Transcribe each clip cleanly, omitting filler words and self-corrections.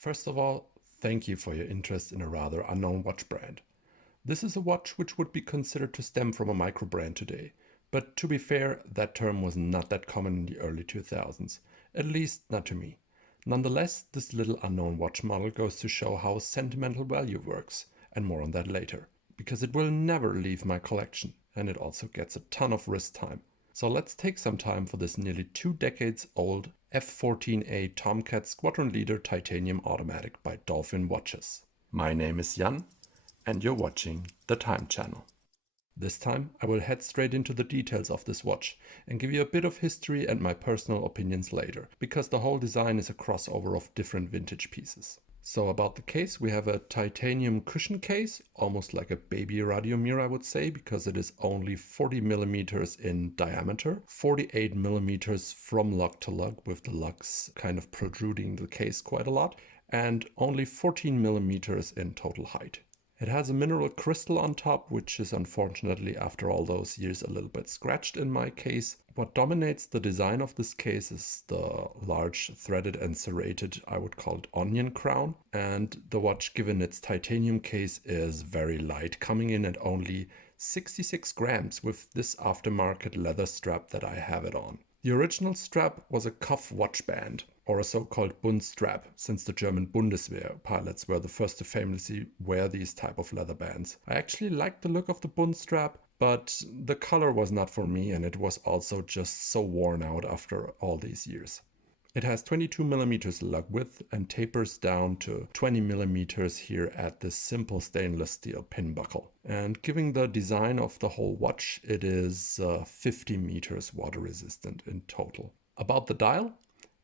First of all, thank you for your interest in a rather unknown watch brand. This is a watch which would be considered to stem from a microbrand today, but to be fair, that term was not that common in the early 2000s, at least not to me. Nonetheless, this little unknown watch model goes to show how sentimental value works, and more on that later, because it will never leave my collection, and it also gets a ton of wrist time. So let's take some time for this nearly 2 decades old F14A Tomcat Squadron Leader Titanium Automatic by Dolphin Watches. My name is Jan, and you're watching the TiME channel. This time I will head straight into the details of this watch and give you a bit of history and my personal opinions later, because the whole design is a crossover of different vintage pieces. So about the case, we have a titanium cushion case, almost like a baby Radiomir I would say, because it is only 40 millimeters in diameter, 48 millimeters from lug to lug, with the lugs kind of protruding the case quite a lot, and only 14 millimeters in total height. It has a mineral crystal on top, which is unfortunately after all those years a little bit scratched in my case. What dominates the design of this case is the large threaded and serrated, I would call it onion crown. And the watch, given its titanium case, is very light, coming in at only 66 grams with this aftermarket leather strap that I have it on. The original strap was a cuff watch band, or a so-called Bund strap, since the German Bundeswehr pilots were the first to famously wear these type of leather bands. I actually liked the look of the Bund strap, but the color was not for me, and it was also just so worn out after all these years. It has 22 millimeters lug width and tapers down to 20 millimeters here at this simple stainless steel pin buckle. And given the design of the whole watch, it is 50 meters water resistant in total. About the dial,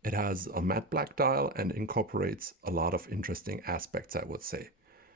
it has a matte black dial and incorporates a lot of interesting aspects, I would say.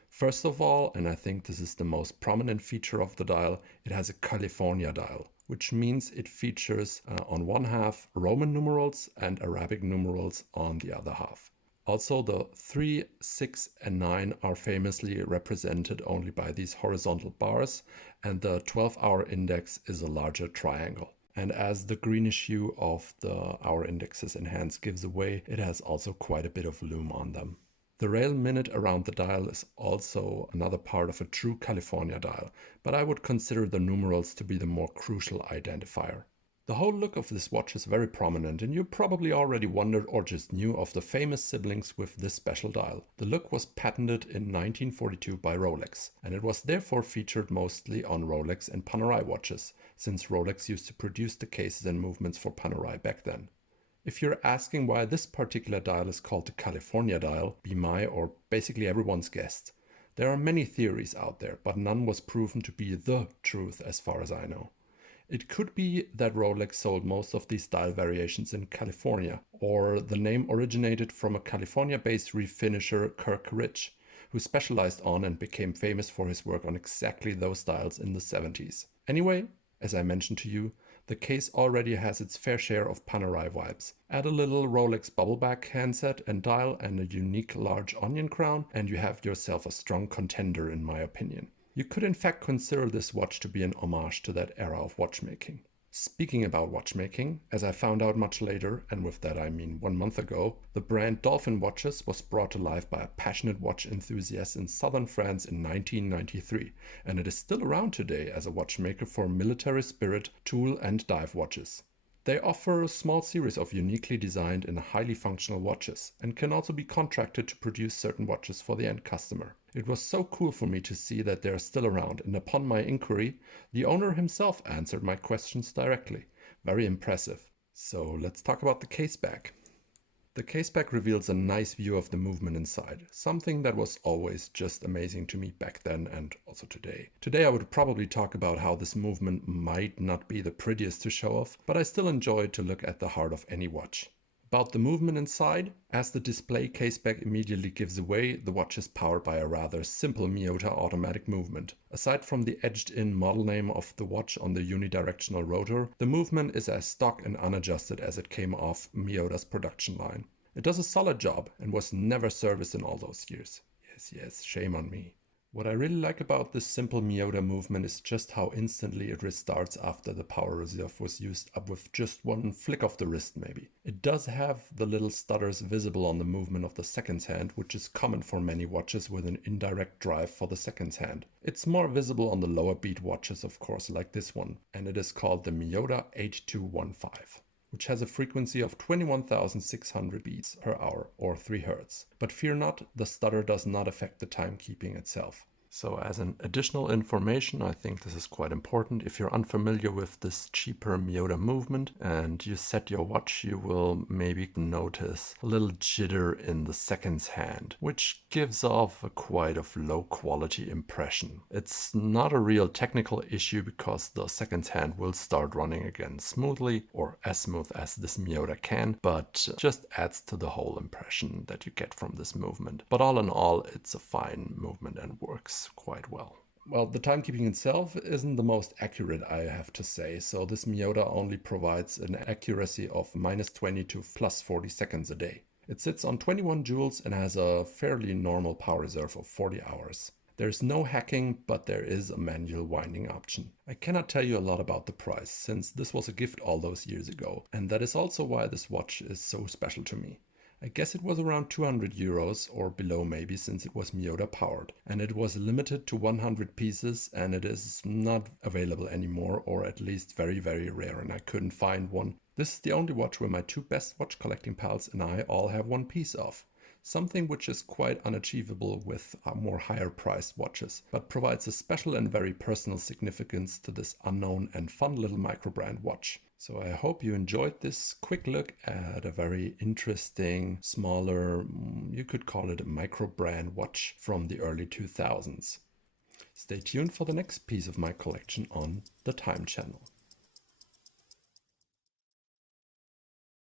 First of all, and I think this is the most prominent feature of the dial, it has a California dial, which means it features on one half Roman numerals and Arabic numerals on the other half. Also, the 3, 6, and 9 are famously represented only by these horizontal bars, and the 12-hour index is a larger triangle. And as the greenish hue of the hour indexes enhanced gives away, it has also quite a bit of lume on them. The rail minute around the dial is also another part of a true California dial, but I would consider the numerals to be the more crucial identifier. The whole look of this watch is very prominent, and you probably already wondered or just knew of the famous siblings with this special dial. The look was patented in 1942 by Rolex, and it was therefore featured mostly on Rolex and Panerai watches, since Rolex used to produce the cases and movements for Panerai back then. If you're asking why this particular dial is called the California dial, be my or basically everyone's guess. There are many theories out there, but none was proven to be the truth as far as I know. It could be that Rolex sold most of these dial variations in California, or the name originated from a California-based refinisher, Kirk Rich, who specialized on and became famous for his work on exactly those dials in the 70s. Anyway, as I mentioned to you, the case already has its fair share of Panerai vibes. Add a little Rolex Bubbleback handset and dial and a unique large onion crown, and you have yourself a strong contender in my opinion. You could in fact consider this watch to be an homage to that era of watchmaking. Speaking about watchmaking, as I found out much later, and with that I mean 1 month ago, the brand Dolphin Watches was brought to life by a passionate watch enthusiast in southern France in 1993, and it is still around today as a watchmaker for military spirit, tool and dive watches. They offer a small series of uniquely designed and highly functional watches, and can also be contracted to produce certain watches for the end customer. It was so cool for me to see that they are still around, and upon my inquiry, the owner himself answered my questions directly. Very impressive. So let's talk about the caseback. The caseback reveals a nice view of the movement inside, something that was always just amazing to me back then and also today. Today I would probably talk about how this movement might not be the prettiest to show off, but I still enjoy to look at the heart of any watch. About the movement inside, as the display caseback immediately gives away, the watch is powered by a rather simple Miyota automatic movement. Aside from the edged-in model name of the watch on the unidirectional rotor, the movement is as stock and unadjusted as it came off Miyota's production line. It does a solid job and was never serviced in all those years. Yes, shame on me. What I really like about this simple Miyota movement is just how instantly it restarts after the power reserve was used up with just one flick of the wrist maybe. It does have the little stutters visible on the movement of the seconds hand, which is common for many watches with an indirect drive for the seconds hand. It's more visible on the lower beat watches, of course, like this one, and it is called the Miyota H215. Which has a frequency of 21,600 beats per hour or 3 Hz. But fear not, the stutter does not affect the timekeeping itself. So as an additional information, I think this is quite important. If you're unfamiliar with this cheaper Miyota movement and you set your watch, you will maybe notice a little jitter in the seconds hand, which gives off a quite of low quality impression. It's not a real technical issue because the seconds hand will start running again smoothly, or as smooth as this Miyota can, but just adds to the whole impression that you get from this movement. But all in all, it's a fine movement and works quite well. Well, the timekeeping itself isn't the most accurate, I have to say, so this Miyota only provides an accuracy of -20 to +40 seconds a day. It sits on 21 joules and has a fairly normal power reserve of 40 hours. There's no hacking, but there is a manual winding option. I cannot tell you a lot about the price, since this was a gift all those years ago, and that is also why this watch is so special to me. I guess it was around 200 euros or below maybe, since it was Miyota powered, and it was limited to 100 pieces, and it is not available anymore, or at least very rare, and I couldn't find one. This is the only watch where my two best watch collecting pals and I all have one piece of. Something which is quite unachievable with more higher priced watches, but provides a special and very personal significance to this unknown and fun little microbrand watch. So I hope you enjoyed this quick look at a very interesting, smaller, you could call it a microbrand watch from the early 2000s. Stay tuned for the next piece of my collection on the TiME channel.